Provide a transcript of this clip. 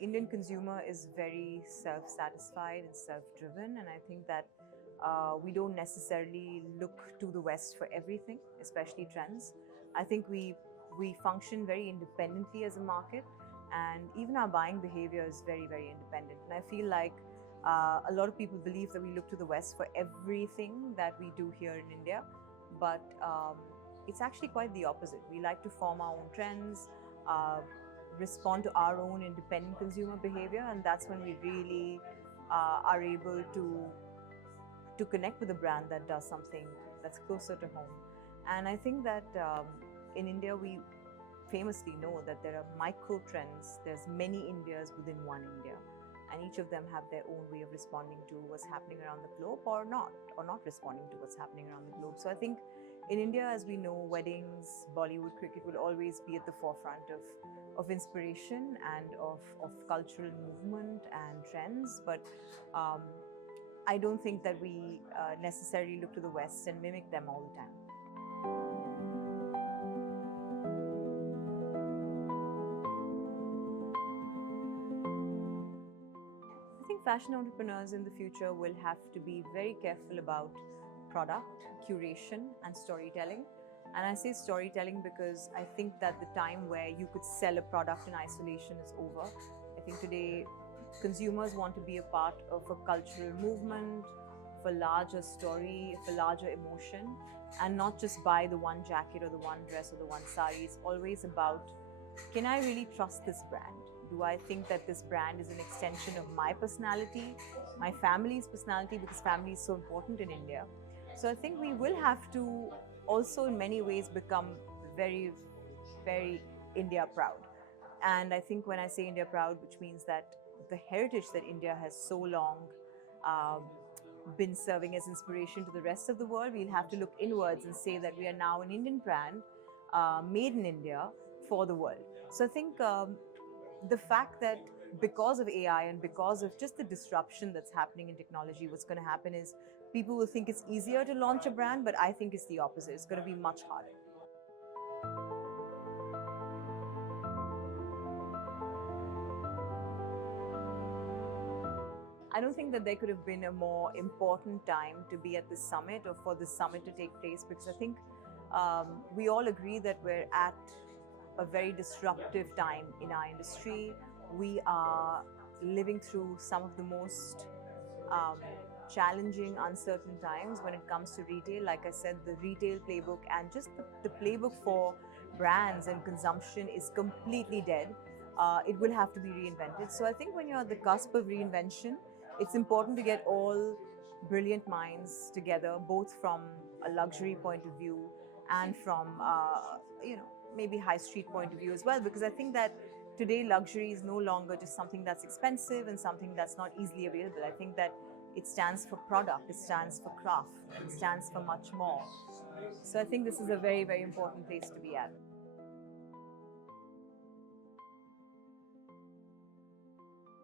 Indian consumer is very self-satisfied and self-driven, and I think that we don't necessarily look to the West for everything, especially trends. I think we function very independently as a market, and even our buying behavior is very, very independent. And I feel like a lot of people believe that we look to the West for everything that we do here in India, but it's actually quite the opposite. We like to form our own trends, respond to our own independent consumer behavior, and that's when we really are able to connect with a brand that does something that's closer to home. And I think that in India, we famously know that there are micro trends. There's many Indias within one India, and each of them have their own way of responding to what's happening around the globe, or not responding to what's happening around the globe. So I think in India, as we know, weddings, Bollywood, cricket will always be at the forefront of inspiration and of cultural movement and trends. But I don't think that we necessarily look to the West and mimic them all the time. I think fashion entrepreneurs in the future will have to be very careful about product, curation, and storytelling. And I say storytelling because I think that the time where you could sell a product in isolation is over. I think today consumers want to be a part of a cultural movement, of a larger story, of a larger emotion, and not just buy the one jacket or the one dress or the one sari. It's always about, can I really trust this brand? Do I think that this brand is an extension of my personality, my family's personality, because family is so important in India. So I think we will have to also in many ways become very, very India proud. And I think when I say India proud, which means that the heritage that India has so long been serving as inspiration to the rest of the world, we'll have to look inwards and say that we are now an Indian brand made in India for the world. So I think the fact that because of AI and because of just the disruption that's happening in technology, what's going to happen is people will think it's easier to launch a brand, but I think it's the opposite. It's going to be much harder. I don't think that there could have been a more important time to be at this summit or for this summit to take place, because I think we all agree that we're at a very disruptive time in our industry. We are living through some of the most challenging, uncertain times when it comes to retail. Like I said, the retail playbook and just the playbook for brands and consumption is completely dead. It will have to be reinvented. So I think when you're at the cusp of reinvention, it's important to get all brilliant minds together, both from a luxury point of view and from maybe high street point of view as well, because I think that today luxury is no longer just something that's expensive and something that's not easily available. I think that it stands for product, it stands for craft, it stands for much more. So I think this is a very, very important place to be at.